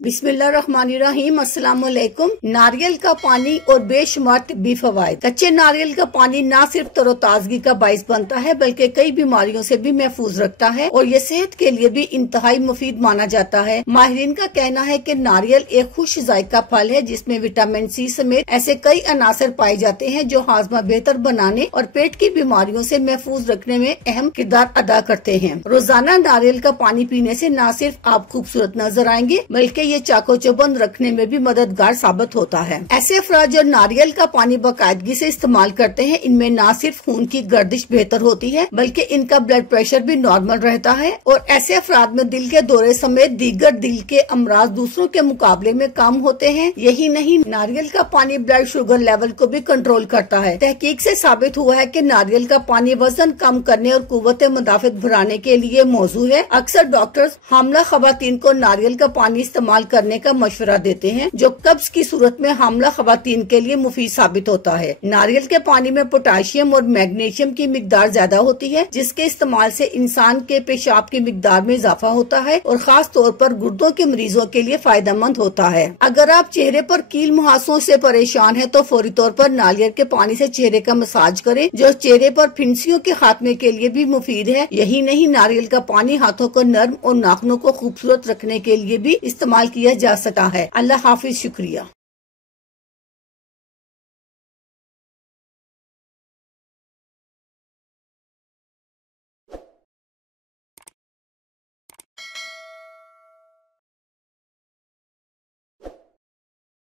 बिस्मिल्लाहिर्रहमानिर्रहीम। अस्सलाम वालेकुम। नारियल का पानी और बेशुमार तिब्बी फवाइद। कच्चे नारियल का पानी न सिर्फ तरोताजगी का बाइस बनता है बल्कि कई बीमारियों से भी महफूज रखता है और ये सेहत के लिए भी इंतहाई मुफीद माना जाता है। माहिरीन का कहना है कि नारियल एक खुश जायका फल है जिसमें विटामिन सी समेत ऐसे कई अनासर पाए जाते हैं जो हाजमा बेहतर बनाने और पेट की बीमारियों से महफूज रखने में अहम किरदार अदा करते हैं। रोजाना नारियल का पानी पीने से न सिर्फ आप खूबसूरत नजर आएंगे बल्कि ये चाको चौबंद रखने में भी मददगार साबित होता है। ऐसे अफराद जो नारियल का पानी बाकायदगी से इस्तेमाल करते हैं इनमें न सिर्फ खून की गर्दिश बेहतर होती है बल्कि इनका ब्लड प्रेशर भी नॉर्मल रहता है और ऐसे अफराद में दिल के दौरे समेत दीगर दिल के अमराज दूसरों के मुकाबले में कम होते हैं। यही नहीं, नारियल का पानी ब्लड शुगर लेवल को भी कंट्रोल करता है। तहकीक से साबित हुआ है कि नारियल का पानी वजन कम करने और कुव्वत मुदाफित बढ़ाने के लिए मौजू है। अक्सर डॉक्टर्स हामला खवातीन को नारियल का पानी इस्तेमाल करने का मशवरा देते हैं जो कब्ज की सूरत में हामला खवातीन के लिए मुफीद साबित होता है। नारियल के पानी में पोटाशियम और मैग्नीशियम की मिकदार ज्यादा होती है जिसके इस्तेमाल से इंसान के पेशाब की मिकदार में इजाफा होता है और खास तौर पर गुर्दों के मरीजों के लिए फायदेमंद होता है। अगर आप चेहरे पर कील मुहासों से परेशान है तो फौरी तौर पर नारियल के पानी से चेहरे का मसाज करें जो चेहरे पर फिंसियों के खात्मे के लिए भी मुफीद है। यही नहीं, नारियल का पानी हाथों को नर्म और नाखूनों को खूबसूरत रखने के लिए भी इस्तेमाल किया जा सकता है। अल्लाह हाफिज। शुक्रिया।